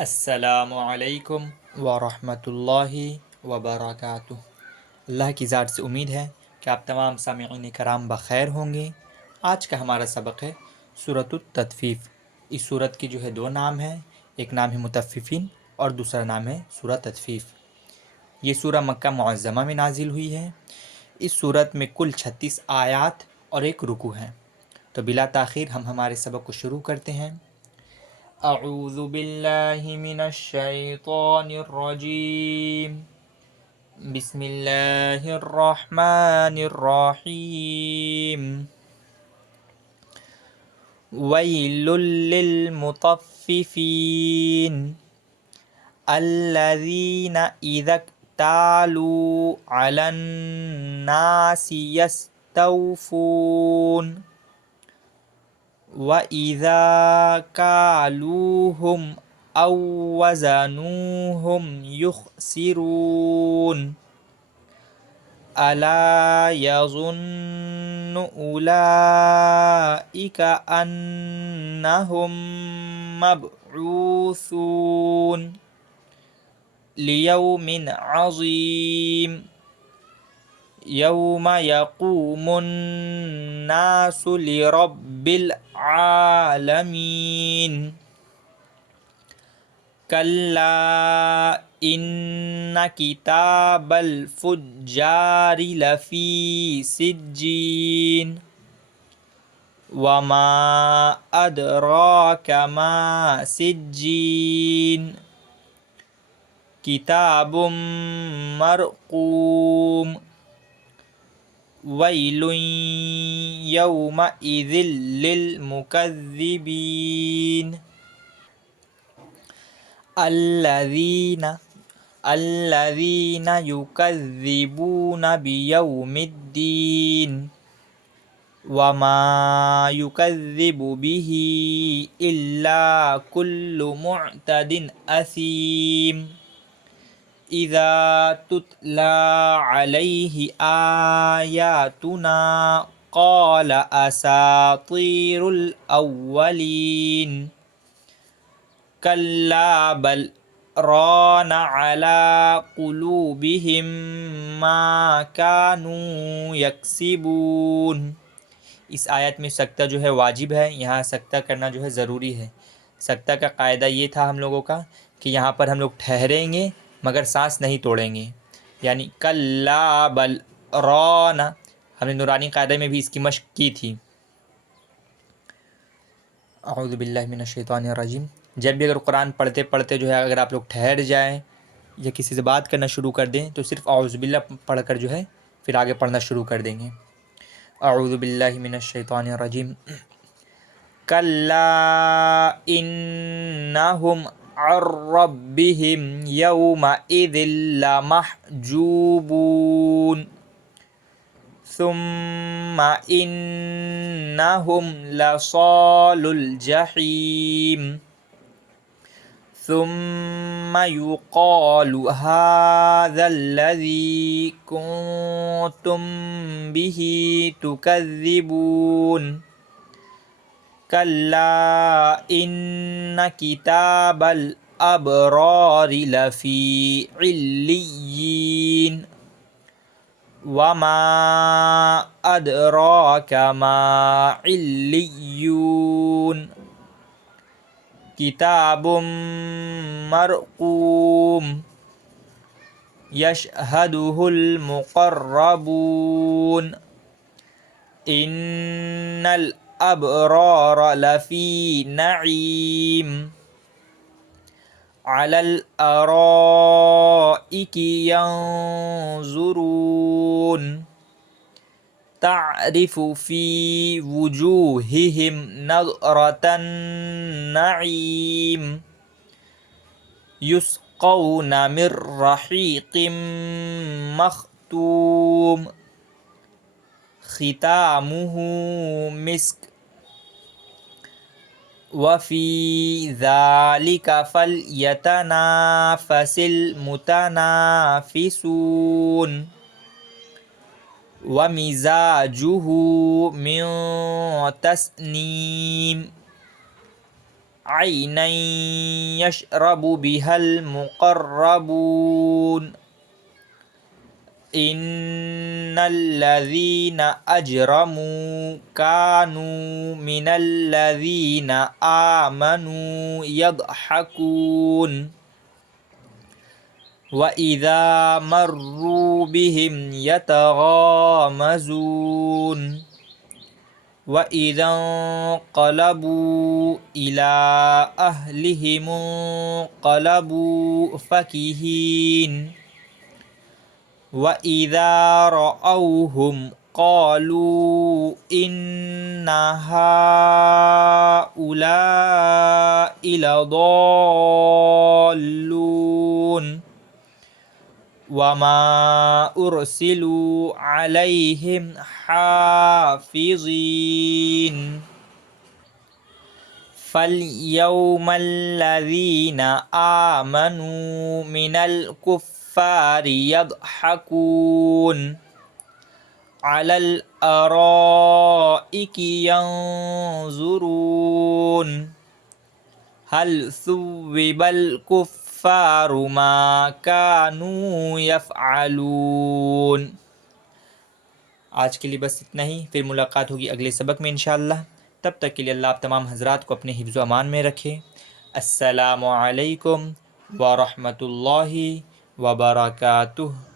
अस्सलामु अलैकुम वरहमतुल्लाहि वबरकातुह। अल्लाह की ज़ात से उम्मीद है कि आप तमाम सामिईन कराम बख़ैर होंगे। आज का हमारा सबक है सूरतुत तत्फ़ीफ़। इस सूरत की जो है दो नाम हैं, एक नाम है मुतफ़्फ़िफ़ीन और दूसरा नाम है सूरह तत्फ़ीफ़। ये सूरह मक्का मुअज़्ज़मा में नाजिल हुई है। इस सूरत में कुल 36 आयात और एक रुकू है। तो बिला ताख़ीर हम हमारे सबक को शुरू करते हैं। अऊज़ु बिल्लाहि मिनश शैतानिर रजीम। बिस्मिल्लाहिर रहमानिर रहीम। वैलुल लिल मुतफ्फिफीन अल्लज़ीना इज़ा क्तालू अलन नासि यस्तौफून व इज़ा कालूहुम औ वज़नूहुम युख़सिरून अला यज़ुन्नु उलाइका अन्नहुम मबऊसून लियौमिन अज़ीम यौम यक़ूमुन नासु लिरब्बिल आलमीन कल्ला इन्न किताबल फुज्जारि लफ़ी सिज्जीन वमा अदराक मा सिज्जीन किताबुम मरक़ूम वैलुन यौमइज़िल लिलमुकज़्ज़िबीन अल्लज़ीना युकज़्ज़िबून बियौमिद्दीन वमा युकज़्ज़िबु बिही इल्ला कुल्लु मुअ्तदिन असीम इज़ा तुतला अलैहि आयातुना क़ाल असातीरुल अव्वलीन कल्ला बल रान अला कुलूबिहिम मा कानू यक्सिबून। इस आयत में सख्ता जो है वाजिब है, यहाँ सख्ता करना जो है ज़रूरी है। सख्ता का कायदा ये था हम लोगों का कि यहाँ पर हम लोग ठहरेंगे मगर सांस नहीं तोड़ेंगे, यानी कल्ला बल रान। हमने नूरानी कायदे में भी इसकी मश्क की थी। अऊज़ु बिल्लाहि मिनश शैतानिर रजीम। जब भी अगर कुरान पढ़ते पढ़ते जो है अगर आप लोग ठहर जाएं या किसी से बात करना शुरू कर दें तो सिर्फ़ अऊज़ु बिल्लाह पढ़कर जो है फिर आगे पढ़ना शुरू कर देंगे। अऊज़ु बिल्लाहि मिनश शैतानिर रजीम। कल्ला इन्नहुम अर रब्बिहिम यौमइज़िल लमहजूबून सुम्मा इन्नहुम लसालुल जहीम सुम्मा युक़ालु हाज़ाल्लज़ी कुन्तुम बिही तुकज़्ज़िबून कल्ला इन्न किताबल अबरारि लफ़ी इल्लिय्यीन वमा अदराक मा इल्लिय्यून किताबुम मरक़ूम यशहदुहुल मुक़र्रबून इन्नल अबरार लफ़ी नईम अलल अराइकी यंज़ुरून तारिफ़ु फ़ी वुजूहिहिम नज़रतन नईम युस्क़ौना मिर रहीक़िम मख़तूम ख़ितामुहु मिस्क वफ़ी ज़ालिका फ़ल्यतनाफ़सिल मुतनाफ़िसून वमिज़ाजुहु मिन तस्नीम ऐनन यशरबु बिहल मुक़र्रबून इन्नल्लज़ीना अजरमू कानू मिनल्लज़ीना आमनू यضحकून व इज़ा मर्रू बिहिम यतगामज़ून व इज़ा क़लबू इला अहलिहिम क़लबू फ़कीहीन व इज़ा रअौहुम क़ालू इन्ना हाउलाइ लضالून वमा उरसिलू अलैहिम हाफ़िज़ीन फ़ल्यौमल्लज़ीना आमनू मिनल कुफ़्फ़ारि यضحकून अलल अराइकि यंज़ुरून हल सुव्विबल कुफ़्फ़ारु मा कानू यफ़अलून। आज के लिए बस इतना ही, फिर मुलाकात होगी अगले सबक में इंशाअल्लाह। तब तक के लिए अल्लाह आप तमाम हज़रात को अपने हिफ्ज़ व अमान में रखे। अस्सलामु अलैकुम व रहमतुल्लाहि व बरकातुहू।